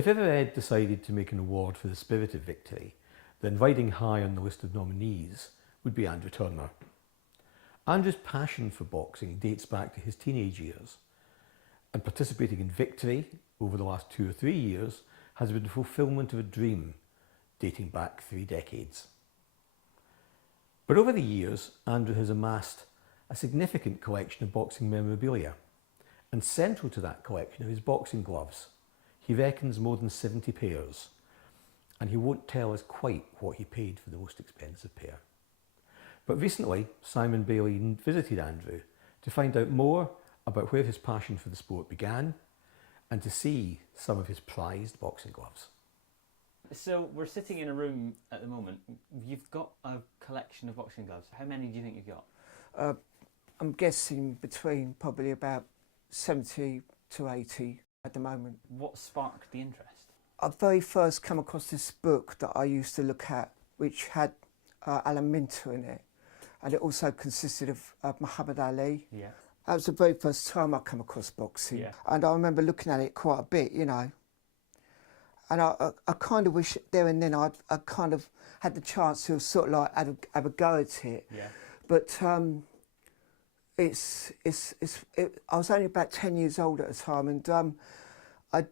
If ever Ed decided to make an award for the spirit of victory, then riding high on the list of nominees would be Andrew Turner. Andrew's passion for boxing dates back to his teenage years, and participating in victory over the last 2 or 3 years has been the fulfilment of a dream dating back 3 decades. But over the years, Andrew has amassed a significant collection of boxing memorabilia, and central to that collection are his boxing gloves. He reckons more than 70 pairs, and he won't tell us quite what he paid for the most expensive pair. But recently, Simon Bailey visited Andrew to find out more about where his passion for the sport began and to see some of his prized boxing gloves. So we're sitting in a room at the moment. You've got a collection of boxing gloves. How many do you think you've got? I'm guessing between probably about 70 to 80 at the moment. What sparked the interest? I very first come across this book that I used to look at, which had Alan Minter in it, and it also consisted of Muhammad Ali. Yeah. That was the very first time I come across boxing, and I remember looking at it quite a bit, you know. And I kind of wish there and then I kind of had the chance to sort of like have a go at it. Yeah. But I was only about 10 years old at the time, and I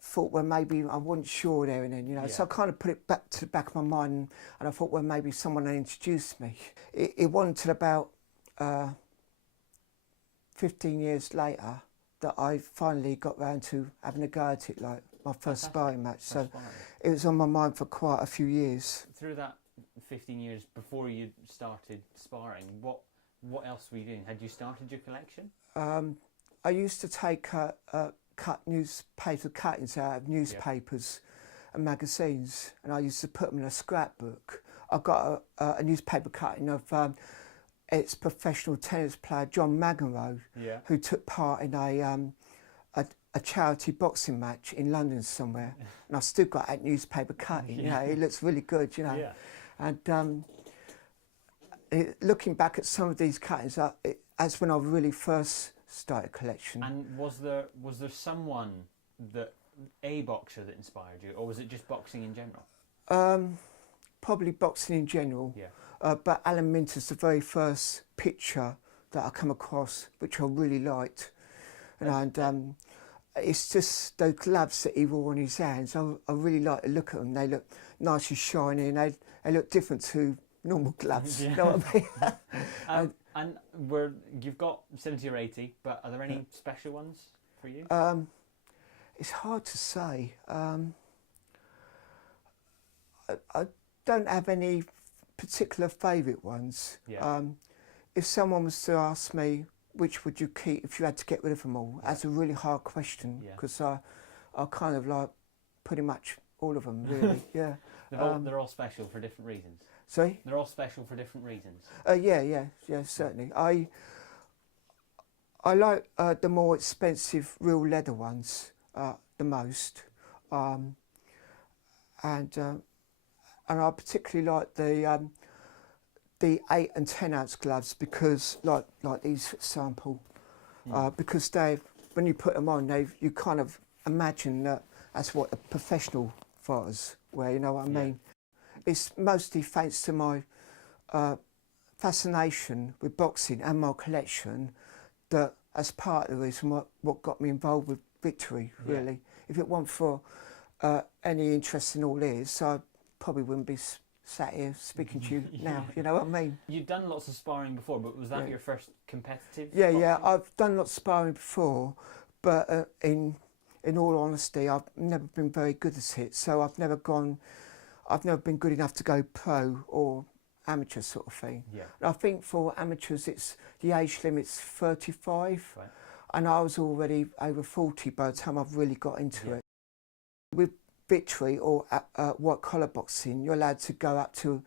thought, well, maybe I wasn't sure there and then, you know. So I kind of put it back to the back of my mind, and I thought, well, maybe someone had introduced me. It wasn't until about 15 years later that I finally got round to having a go at it, like my first sparring match. So it was on my mind for quite a few years. Through that 15 years before you started sparring, what else were you doing? Had you started your collection? I used to take cut newspaper cuttings out of newspapers and magazines, and I used to put them in a scrapbook. I got a newspaper cutting of ex-professional tennis player John McEnroe, who took part in a charity boxing match in London somewhere, and I still got that newspaper cutting. You know, it looks really good, you know. Yeah. And looking back at some of these cuttings, that's when I really first started collection. And was there someone a boxer that inspired you, or was it just boxing in general? Probably boxing in general. Yeah. But Alan Minter's the very first picture that I come across, which I really liked, and it's just those gloves that he wore on his hands. I really like to look at them. They look nice and shiny, and they look different to normal gloves. You know what I mean? And you've got 70 or 80, but are there any special ones for you? It's hard to say. I don't have any particular favourite ones. Yeah. If someone was to ask me which would you keep if you had to get rid of them all, that's a really hard question, because I kind of like pretty much all of them, really. Yeah. They're all special for different reasons. Sorry? They're all special for different reasons. Yeah, certainly. I like the more expensive real leather ones the most, and I particularly like the 8 and 10 ounce gloves, because like these, for example, because when you put them on, you kind of imagine that's what the professional fighters wear. You know what I mean? It's mostly thanks to my fascination with boxing and my collection that, as part of the reason what got me involved with Victory, really. Yeah. If it weren't for any interest in all this, I probably wouldn't be sat here speaking to you now, you know what I mean? You've done lots of sparring before, but was that your first competitive boxing? Yeah, I've done lots of sparring before, but in all honesty, I've never been very good at it, so I've never been good enough to go pro or amateur sort of thing. Yeah. And I think for amateurs, the age limit's 35, right. And I was already over 40 by the time I've really got into it. With Victory or white collar boxing, you're allowed to go up to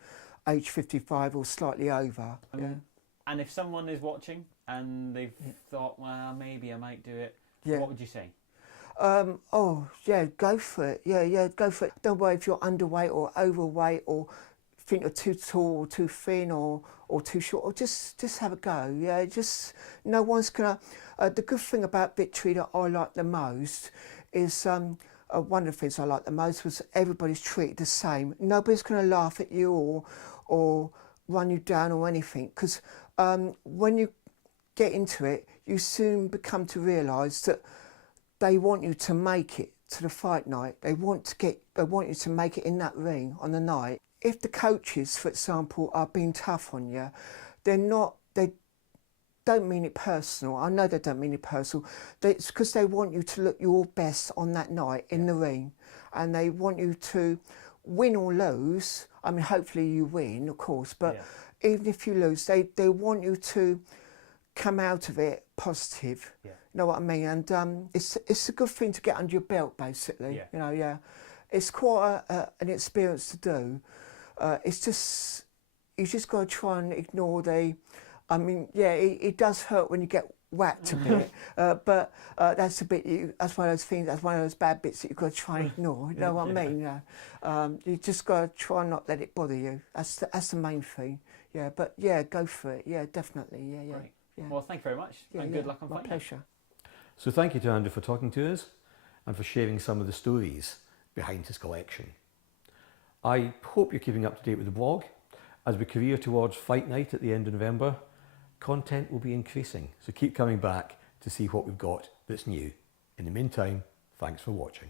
age 55 or slightly over. And if someone is watching and they've thought, well, maybe I might do it, what would you say? Go for it. Yeah, go for it. Don't worry if you're underweight or overweight, or think you're too tall or too thin or too short, or just have a go. Yeah, just no one's gonna. The good thing about Victory that I like the most is one of the things I liked the most was everybody's treated the same. Nobody's going to laugh at you or run you down or anything, because when you get into it, you soon become to realise that they want you to make it to the fight night. They want you to make it in that ring on the night. If the coaches, for example, are being tough on you, they don't mean it personal. I know they don't mean it personal. It's because they want you to look your best on that night in the ring, and they want you to win or lose. I mean, hopefully you win, of course, but even if you lose, they want you to come out of it positive. Yeah. You know what I mean? And it's a good thing to get under your belt, basically. Yeah. You know, yeah. It's quite an experience to do. It's just, you just got to try and ignore I mean, yeah, it does hurt when you get whacked a bit, but that's a bit, that's one of those things, that's one of those bad bits that you've got to try and ignore, you know what I mean? Yeah. You just got to try and not let it bother you. That's the main thing. Yeah, but yeah, go for it. Yeah, definitely. Yeah, yeah. Great. Yeah. Well, thank you very much, and good luck on My fighting. pleasure. So thank you to Andrew for talking to us and for sharing some of the stories behind his collection. I hope you're keeping up to date with the blog. As we career towards fight night at the end of November, content will be increasing, so keep coming back to see what we've got that's new. In the meantime, thanks for watching.